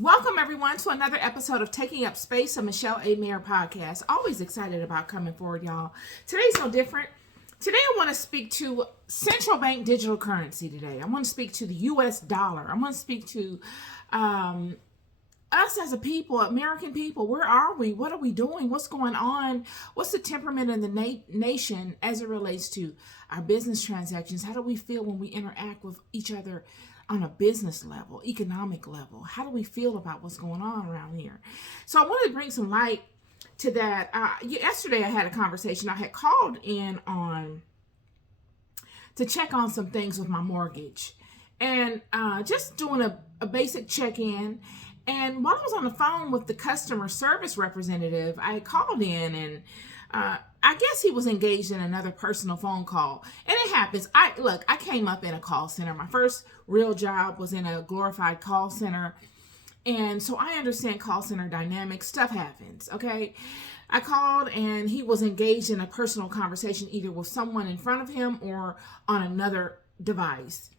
Welcome, everyone, to another episode of Taking Up Space, a Michelle A. Mayer podcast. Always excited about coming forward, y'all. Today's no different. Today, I want to speak to central bank digital currency today. I want to speak to the U.S. dollar. I want to speak to us as a people, American people. Where are we? What are we doing? What's going on? What's the temperament in the nation as it relates to our business transactions? How do we feel when we interact with each other on a business level, economic level? How do we feel about what's going on around here? So I wanted to bring some light to that. Yesterday I had a conversation. I had called in on to check on some things with my mortgage and just doing a basic check-in. And while I was on the phone with the customer service representative, I called in and I guess he was engaged in another personal phone call. And it happens. I came up in a call center. My first real job was in a glorified call center. And so I understand call center dynamics. Stuff happens, okay? I called and he was engaged in a personal conversation either with someone in front of him or on another device.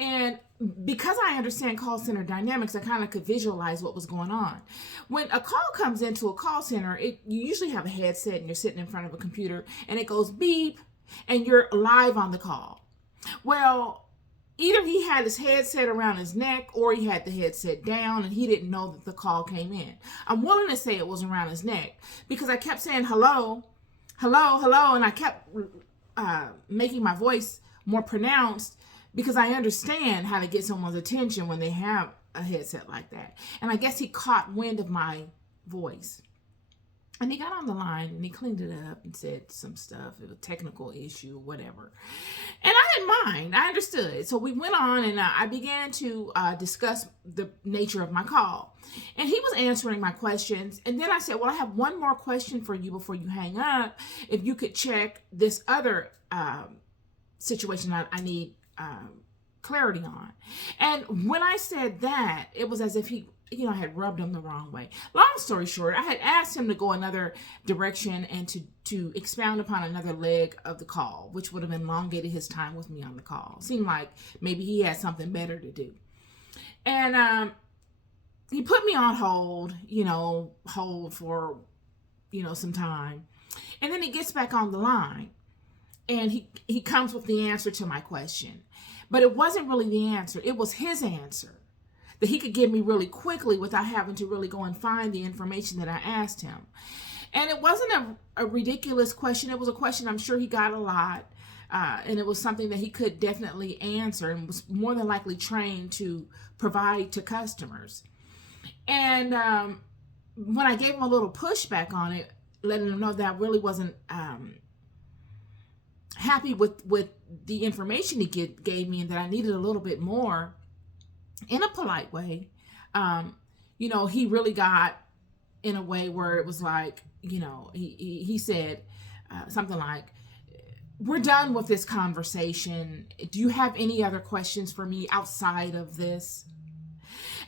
And because I understand call center dynamics, I kind of could visualize what was going on. When a call comes into a call center, you usually have a headset and you're sitting in front of a computer and it goes beep and you're live on the call. Well, either he had his headset around his neck or he had the headset down and he didn't know that the call came in. I'm willing to say it was around his neck because I kept saying hello, hello, hello, and I kept making my voice more pronounced because I understand how to get someone's attention when they have a headset like that. And I guess he caught wind of my voice. And he got on the line and he cleaned it up and said some stuff. It was a technical issue, whatever. And I didn't mind. I understood. So we went on and I began to discuss the nature of my call. And he was answering my questions. And then I said, well, I have one more question for you before you hang up. If you could check this other situation I need clarity on. And when I said that, it was as if he, had rubbed him the wrong way. Long story short, I had asked him to go another direction and to expound upon another leg of the call, which would have elongated his time with me on the call. Seemed like maybe he had something better to do. And he put me on hold for, some time. And then he gets back on the line and he comes with the answer to my question. But it wasn't really the answer. It was his answer that he could give me really quickly without having to really go and find the information that I asked him. And it wasn't a ridiculous question. It was a question I'm sure he got a lot. And it was something that he could definitely answer and was more than likely trained to provide to customers. And when I gave him a little pushback on it, letting him know that I really wasn't happy with the information he gave me and that I needed a little bit more in a polite way, he really got in a way where it was like, he said something like, we're done with this conversation. Do you have any other questions for me outside of this?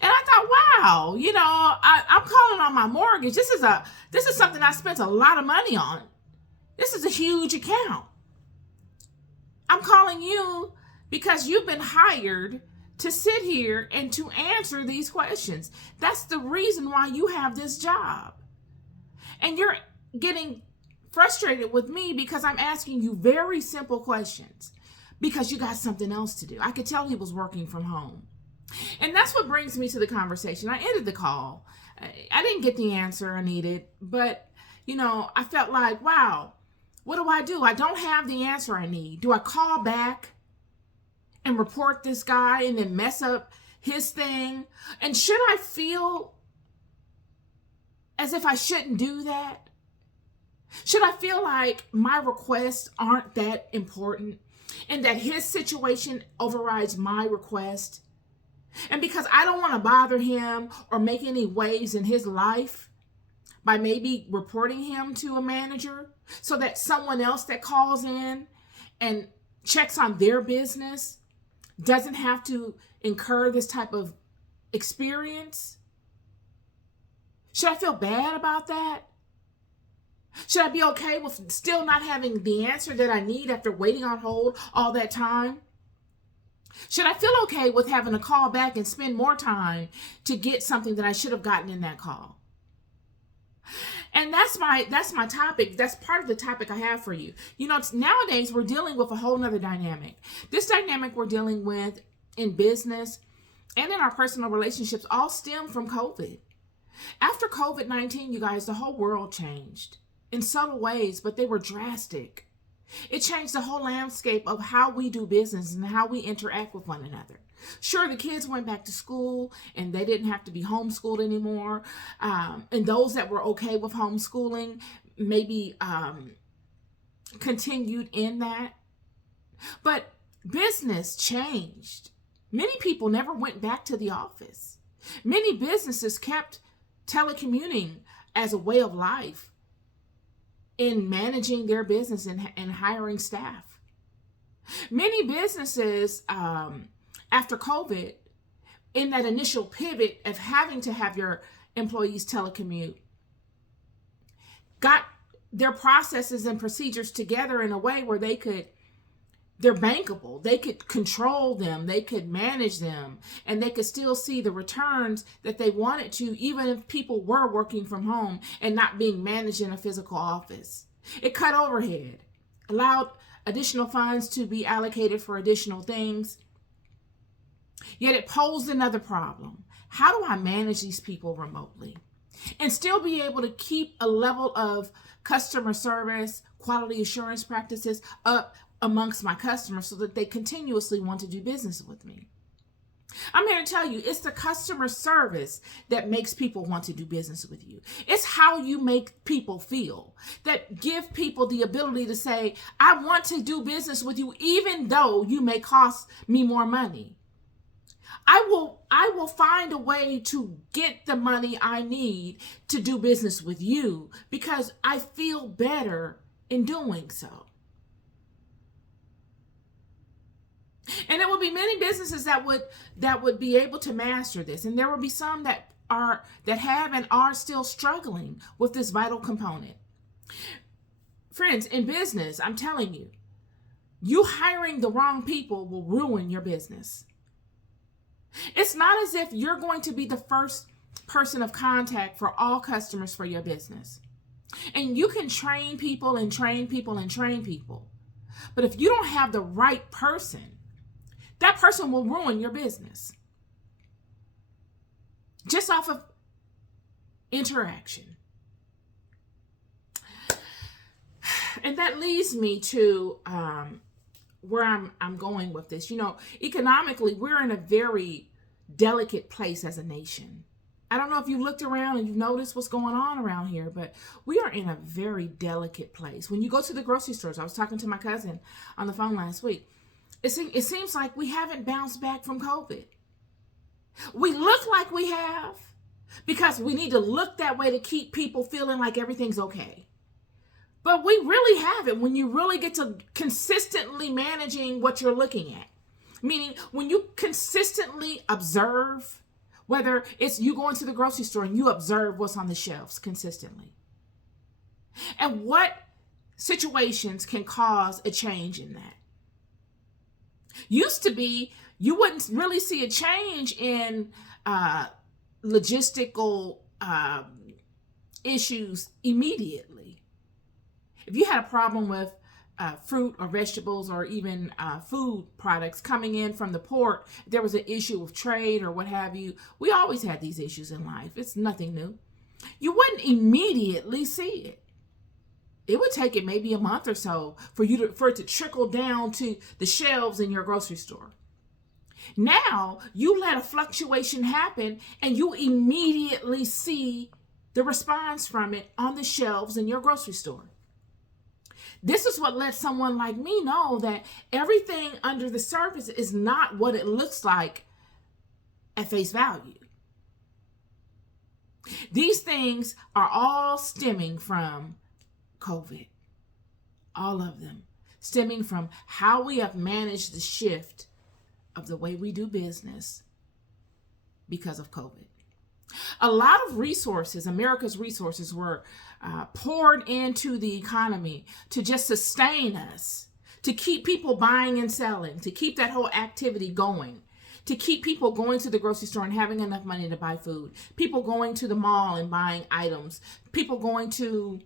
And I thought, wow, I'm calling on my mortgage. This is something I spent a lot of money on. This is a huge account. I'm calling you because you've been hired to sit here and to answer these questions. That's the reason why you have this job. And you're getting frustrated with me because I'm asking you very simple questions because you got something else to do. I could tell he was working from home. And that's what brings me to the conversation. I ended the call. I didn't get the answer I needed, but, I felt like, wow, what do? I don't have the answer I need. Do I call back and report this guy and then mess up his thing? And should I feel as if I shouldn't do that? Should I feel like my requests aren't that important and that his situation overrides my request? And because I don't want to bother him or make any waves in his life by maybe reporting him to a manager so that someone else that calls in and checks on their business doesn't have to incur this type of experience? Should I feel bad about that? Should I be okay with still not having the answer that I need after waiting on hold all that time? Should I feel okay with having to call back and spend more time to get something that I should have gotten in that call? And that's my topic. That's part of the topic I have for you. You know, nowadays we're dealing with a whole nother dynamic. This dynamic we're dealing with in business and in our personal relationships all stem from COVID. After COVID-19, you guys, the whole world changed in subtle ways, but they were drastic. It changed the whole landscape of how we do business and how we interact with one another. Sure, the kids went back to school and they didn't have to be homeschooled anymore. And those that were okay with homeschooling maybe continued in that. But business changed. Many people never went back to the office. Many businesses kept telecommuting as a way of life in managing their business and hiring staff. Many businesses, after COVID, in that initial pivot of having to have your employees telecommute, got their processes and procedures together in a way where they're bankable. They could control them, they could manage them, and they could still see the returns that they wanted to, even if people were working from home and not being managed in a physical office. It cut overhead, allowed additional funds to be allocated for additional things. Yet it posed another problem. How do I manage these people remotely and still be able to keep a level of customer service, quality assurance practices up amongst my customers so that they continuously want to do business with me? I'm here to tell you, it's the customer service that makes people want to do business with you. It's how you make people feel that give people the ability to say, I want to do business with you, even though you may cost me more money. I will find a way to get the money I need to do business with you because I feel better in doing so. And there will be many businesses that would be able to master this, and there will be some that have and are still struggling with this vital component. Friends, in business, I'm telling you, you hiring the wrong people will ruin your business. It's not as if you're going to be the first person of contact for all customers for your business. And you can train people and train people and train people. But if you don't have the right person, that person will ruin your business. Just off of interaction. And that leads me to where I'm going with this. You know, economically, we're in a very delicate place as a nation. I don't know if you looked around and you've noticed what's going on around here, but we are in a very delicate place. When you go to the grocery stores, I was talking to my cousin on the phone last week. It seems like we haven't bounced back from COVID. We look like we have because we need to look that way to keep people feeling like everything's okay. But we really haven't when you really get to consistently managing what you're looking at. Meaning when you consistently observe, whether it's you going to the grocery store and you observe what's on the shelves consistently. And what situations can cause a change in that. Used to be, you wouldn't really see a change in logistical issues immediately. If you had a problem with fruit or vegetables or even food products coming in from the port, there was an issue with trade or what have you. We always had these issues in life. It's nothing new. You wouldn't immediately see it. It would take it maybe a month or so for it to trickle down to the shelves in your grocery store. Now you let a fluctuation happen and you immediately see the response from it on the shelves in your grocery store. This is what lets someone like me know that everything under the surface is not what it looks like at face value. These things are all stemming from COVID. All of them stemming from how we have managed the shift of the way we do business because of COVID. A lot of resources, America's resources, were poured into the economy to just sustain us, to keep people buying and selling, to keep that whole activity going, to keep people going to the grocery store and having enough money to buy food, people going to the mall and buying items, people going to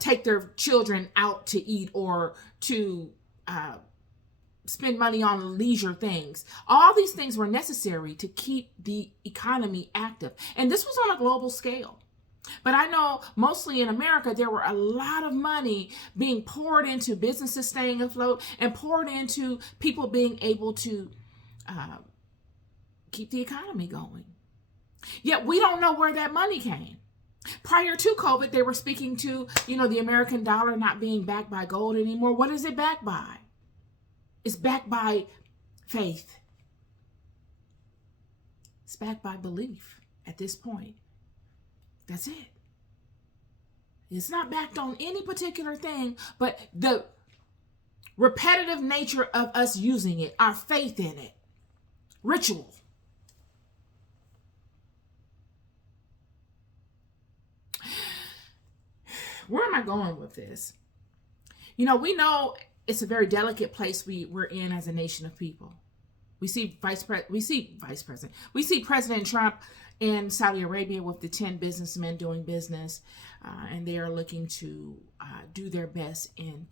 take their children out to eat or to spend money on leisure things. All these things were necessary to keep the economy active. And this was on a global scale. But I know mostly in America, there were a lot of money being poured into businesses staying afloat and poured into people being able to keep the economy going. Yet we don't know where that money came. Prior to COVID, they were speaking to, the American dollar not being backed by gold anymore. What is it backed by? It's backed by faith. It's backed by belief at this point. That's it. It's not backed on any particular thing, but the repetitive nature of us using it, our faith in it, ritual. Where am I going with this? We know it's a very delicate place we're in as a nation of people. We see President Trump in Saudi Arabia with the 10 businessmen doing business, and they are looking to do their best in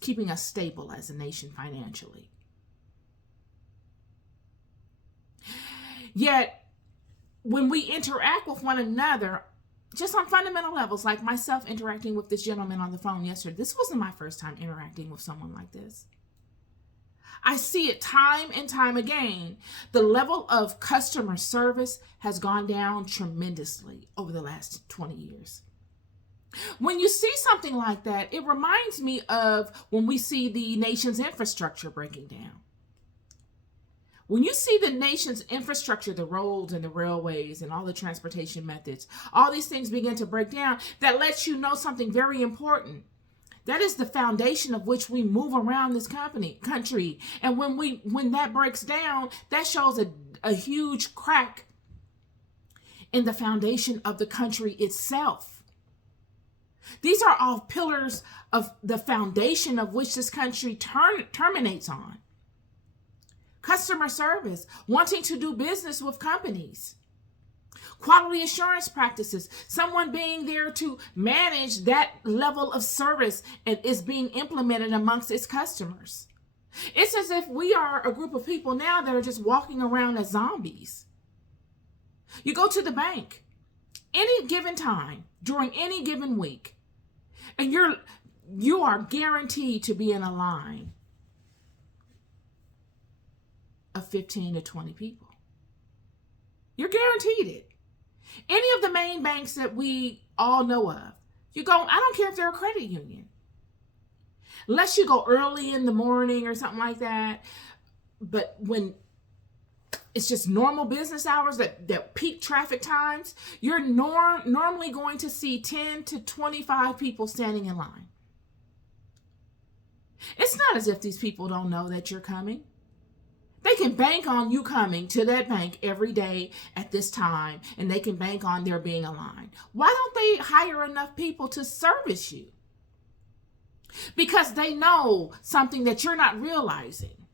keeping us stable as a nation financially. Yet, when we interact with one another, just on fundamental levels, like myself interacting with this gentleman on the phone yesterday, this wasn't my first time interacting with someone like this. I see it time and time again. The level of customer service has gone down tremendously over the last 20 years. When you see something like that, it reminds me of when we see the nation's infrastructure breaking down. When you see the nation's infrastructure, the roads and the railways and all the transportation methods, all these things begin to break down, that lets you know something very important. That is the foundation of which we move around this country. And when that breaks down, that shows a huge crack in the foundation of the country itself. These are all pillars of the foundation of which this country terminates on. Customer service, wanting to do business with companies, quality assurance practices, someone being there to manage that level of service and is being implemented amongst its customers. It's as if we are a group of people now that are just walking around as zombies. You go to the bank any given time during any given week, and you are guaranteed to be in a line of 15 to 20 people. You're guaranteed it. Any of the main banks that we all know of, you go, I don't care if they're a credit union. Unless you go early in the morning or something like that. But when it's just normal business hours, that peak traffic times, you're normally going to see 10 to 25 people standing in line. It's not as if these people don't know that you're coming. They can bank on you coming to that bank every day at this time, and they can bank on there being a line. Why don't they hire enough people to service you? Because they know something that you're not realizing.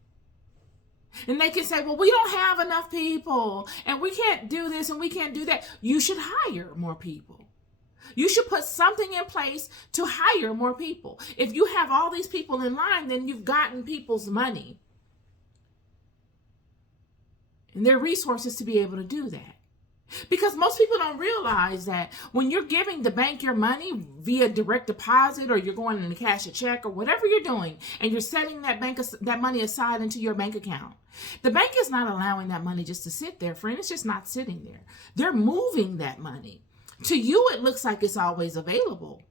And they can say, well, we don't have enough people, and we can't do this, and we can't do that. You should hire more people. You should put something in place to hire more people. If you have all these people in line, then you've gotten people's money and their resources to be able to do that. Because most people don't realize that when you're giving the bank your money via direct deposit, or you're going in to cash a check, or whatever you're doing, and you're setting that money aside into your bank account, the bank is not allowing that money just to sit there, friend. It's just not sitting there. They're moving that money. To you, it looks like it's always available.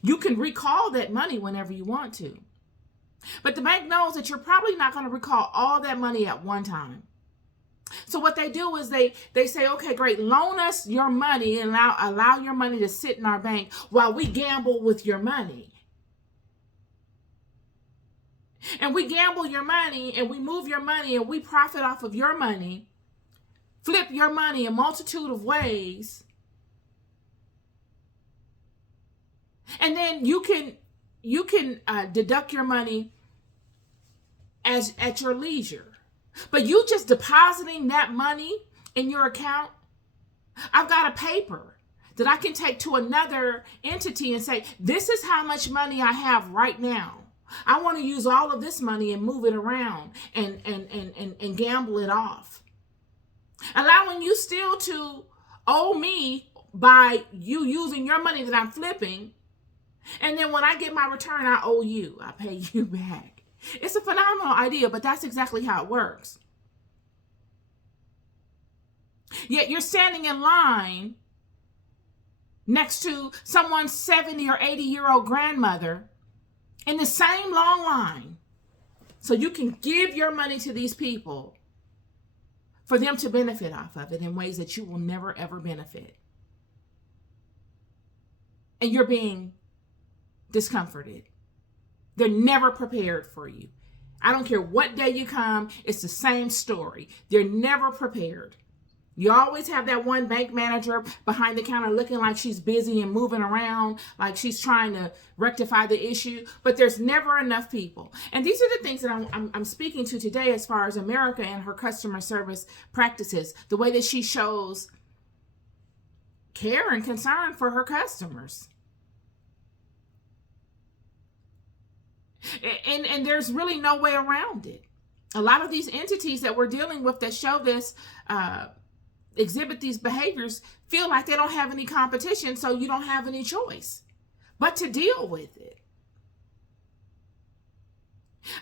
You can recall that money whenever you want to. But the bank knows that you're probably not going to recall all that money at one time. So what they do is they say, okay, great, loan us your money and allow your money to sit in our bank while we gamble with your money. And we gamble your money, and we move your money, and we profit off of your money, flip your money a multitude of ways. And then you can deduct your money as at your leisure. But you just depositing that money in your account, I've got a paper that I can take to another entity and say, this is how much money I have right now. I want to use all of this money and move it around and gamble it off. Allowing you still to owe me by you using your money that I'm flipping. And then when I get my return, I owe you. I pay you back. It's a phenomenal idea, but that's exactly how it works. Yet you're standing in line next to someone's 70 or 80-year-old grandmother in the same long line. So you can give your money to these people for them to benefit off of it in ways that you will never, ever benefit. And you're being discomforted. They're never prepared for you. I don't care what day you come, it's the same story. They're never prepared. You always have that one bank manager behind the counter looking like she's busy and moving around, like she's trying to rectify the issue, but there's never enough people. And these are the things that I'm speaking to today as far as America and her customer service practices, the way that she shows care and concern for her customers. And there's really no way around it. A lot of these entities that we're dealing with that show this, exhibit these behaviors, feel like they don't have any competition, so you don't have any choice but to deal with it.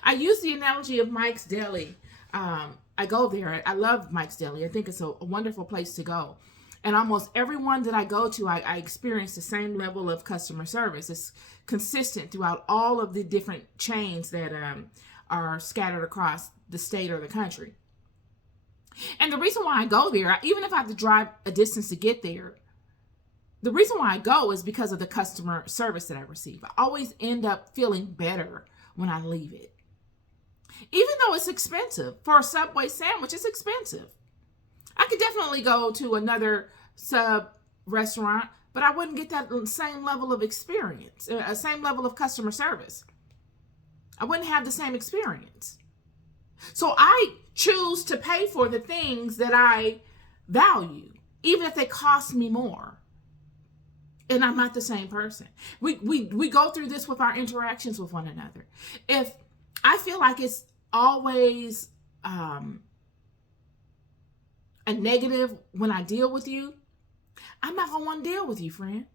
I use the analogy of Mike's Deli. I go there. I love Mike's Deli. I think it's a wonderful place to go. And almost everyone that I go to, I experience the same level of customer service. It's consistent throughout all of the different chains that are scattered across the state or the country. And the reason why I go there, even if I have to drive a distance to get there, the reason why I go is because of the customer service that I receive. I always end up feeling better when I leave it. Even though it's expensive. For a Subway sandwich, it's expensive. I could definitely go to another sub restaurant, but I wouldn't get that same level of experience, same level of customer service. I wouldn't have the same experience. So I choose to pay for the things that I value, even if they cost me more. And I'm not the same person. We go through this with our interactions with one another. If I feel like it's always a negative when I deal with you, I'm not going to want to deal with you, friend.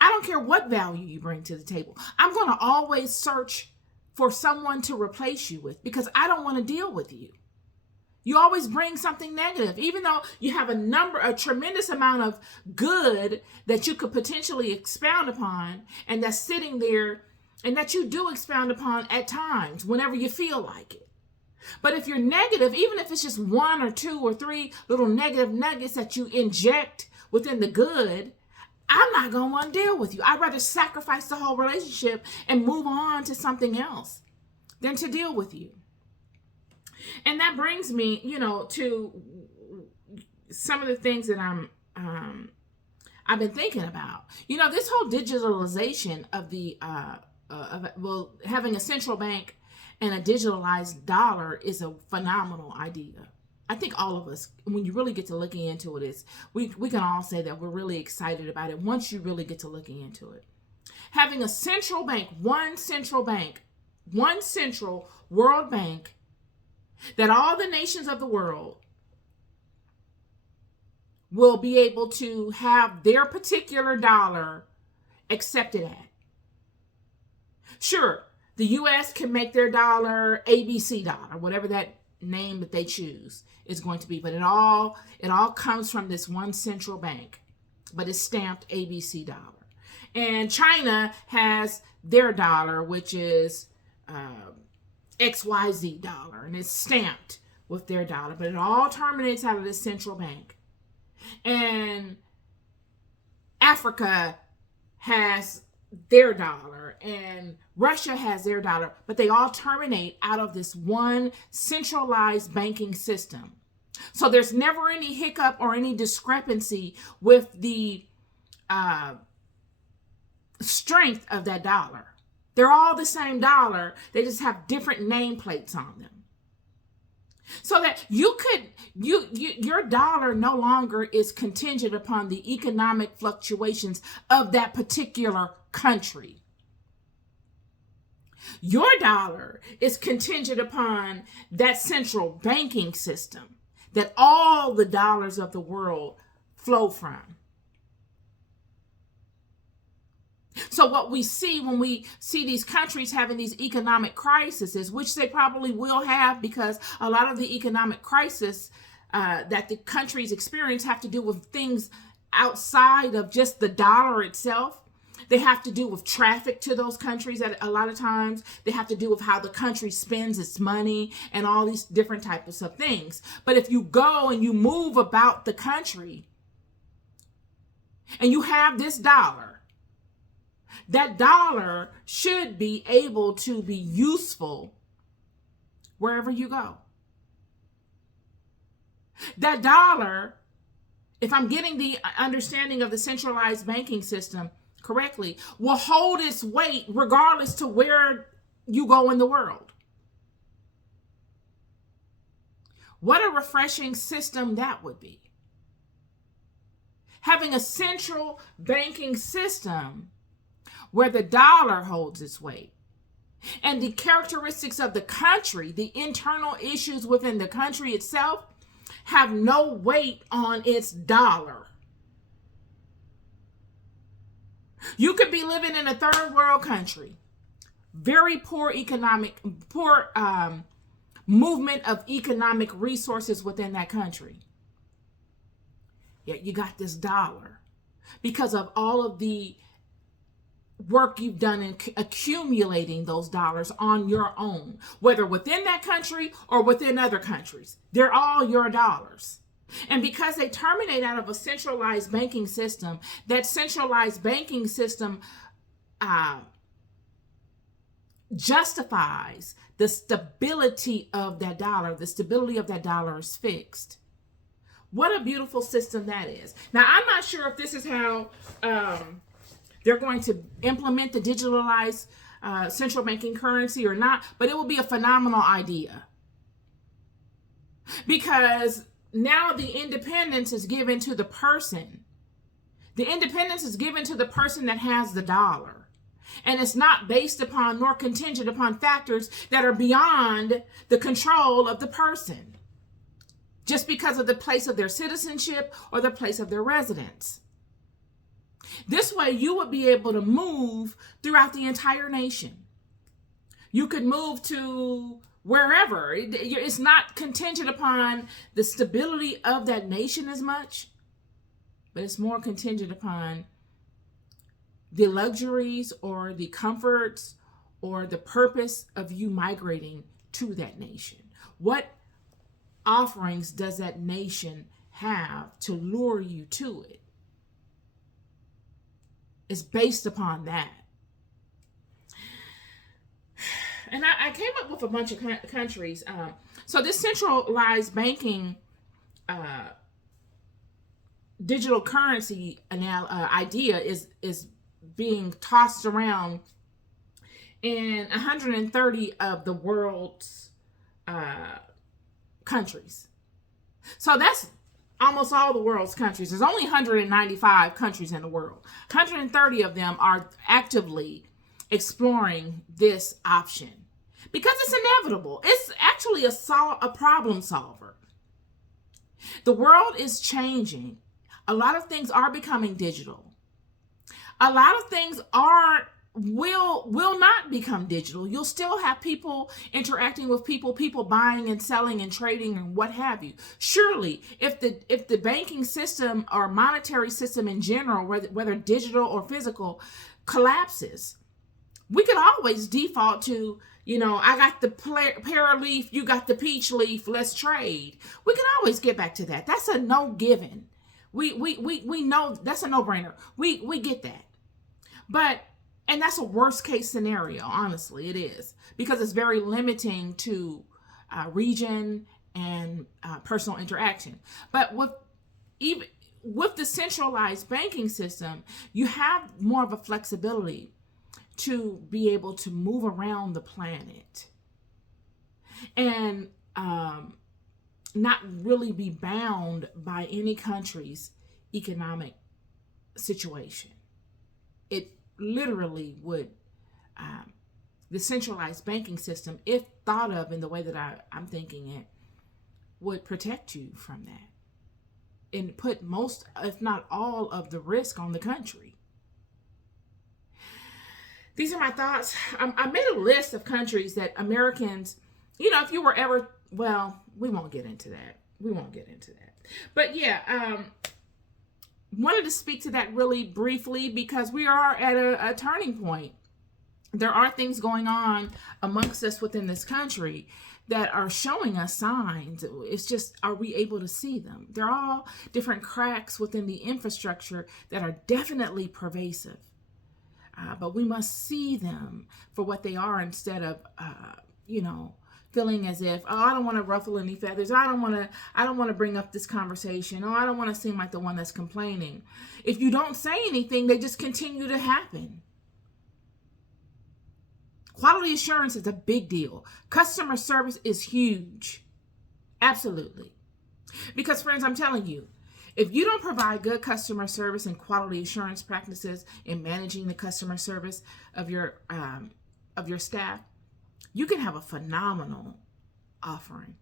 I don't care what value you bring to the table. I'm going to always search for someone to replace you with because I don't want to deal with you. You always bring something negative, even though you have a tremendous amount of good that you could potentially expound upon and that's sitting there and that you do expound upon at times whenever you feel like it. But if you're negative, even if it's just one or two or three little negative nuggets that you inject within the good, I'm not going to want to deal with you. I'd rather sacrifice the whole relationship and move on to something else than to deal with you. And that brings me, to some of the things that I've been thinking about. This whole digitalization of having a central bank and a digitalized dollar is a phenomenal idea. I think all of us, when you really get to looking into it, we can all say that we're really excited about it once you really get to looking into it. Having a central bank, one central world bank that all the nations of the world will be able to have their particular dollar accepted at. Sure, the U.S. can make their dollar ABC dollar, whatever that name that they choose is going to be, but it all comes from this one central bank, but it's stamped ABC dollar. And China has their dollar, which is XYZ dollar, and it's stamped with their dollar, but it all terminates out of this central bank. And Africa has their dollar, and Russia has their dollar, but they all terminate out of this one centralized banking system. So there's never any hiccup or any discrepancy with the strength of that dollar. They're all the same dollar. They just have different nameplates on them. So that your dollar no longer is contingent upon the economic fluctuations of that particular country. Your dollar is contingent upon that central banking system that all the dollars of the world flow from. So what we see when we see these countries having these economic crises, which they probably will have, because a lot of the economic crisis that the countries experience have to do with things outside of just the dollar itself. They have to do with traffic to those countries at a lot of times. They have to do with how the country spends its money and all these different types of things. But if you go and you move about the country and you have this dollar, that dollar should be able to be useful wherever you go. That dollar, if I'm getting the understanding of the centralized banking system correctly, will hold its weight regardless to where you go in the world. What a refreshing system that would be. Having a central banking system where the dollar holds its weight. And the characteristics of the country, the internal issues within the country itself, have no weight on its dollar. You could be living in a third world country, very poor movement of economic resources within that country. Yet you got this dollar because of all of the work you've done in accumulating those dollars on your own, whether within that country or within other countries. They're all your dollars. And because they terminate out of a centralized banking system, that centralized banking system justifies the stability of that dollar. The stability of that dollar is fixed. What a beautiful system that is. Now, I'm not sure if this is how they're going to implement the digitalized central banking currency or not, but it will be a phenomenal idea. Because now the independence is given to the person. The independence is given to the person that has the dollar. And it's not based upon nor contingent upon factors that are beyond the control of the person, just because of the place of their citizenship or the place of their residence. This way, you would be able to move throughout the entire nation. You could move to wherever. It's not contingent upon the stability of that nation as much, but it's more contingent upon the luxuries or the comforts or the purpose of you migrating to that nation. What offerings does that nation have to lure you to it? It's based upon that. And I came up with a bunch of countries. So this centralized banking digital currency idea is being tossed around in 130 of the world's countries. So that's almost all the world's countries. There's only 195 countries in the world. 130 of them are actively exploring this option because it's inevitable. It's actually a problem solver. The world is changing. A lot of things are becoming digital. A lot of things will not become digital. You'll still have people interacting with people buying and selling and trading and what have you. Surely, if the banking system or monetary system in general, whether digital or physical, collapses, we could always default to, I got the pear leaf, you got the peach leaf, let's trade. We can always get back to that. That's a no given. We know that's a no-brainer. We get that. And that's a worst case scenario, honestly, it is, because it's very limiting to region and personal interaction. But with the centralized banking system, you have more of a flexibility to be able to move around the planet and not really be bound by any country's economic situation. It literally would, the centralized banking system, if thought of in the way that I'm thinking it, would protect you from that and put most, if not all, of the risk on the country. These are my thoughts. I made a list of countries that Americans, if you were ever, well, we won't get into that. But yeah, wanted to speak to that really briefly because we are at a turning point. There are things going on amongst us within this country that are showing us signs. It's just, are we able to see them? They're all different cracks within the infrastructure that are definitely pervasive. But we must see them for what they are instead of, feeling as if, oh, I don't want to ruffle any feathers. I don't want to bring up this conversation. Oh, I don't want to seem like the one that's complaining. If you don't say anything, they just continue to happen. Quality assurance is a big deal. Customer service is huge. Absolutely. Because friends, I'm telling you, if you don't provide good customer service and quality assurance practices in managing the customer service of your staff, you can have a phenomenal offering.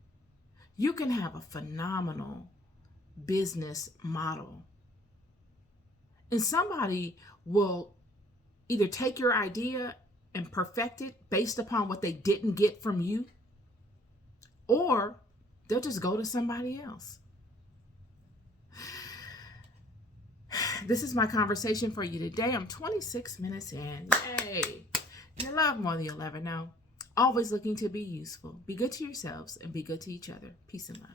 You can have a phenomenal business model. And somebody will either take your idea and perfect it based upon what they didn't get from you, or they'll just go to somebody else. This is my conversation for you today. I'm 26 minutes in. Yay. And I love more than you'll ever know. Always looking to be useful. Be good to yourselves and be good to each other. Peace and love.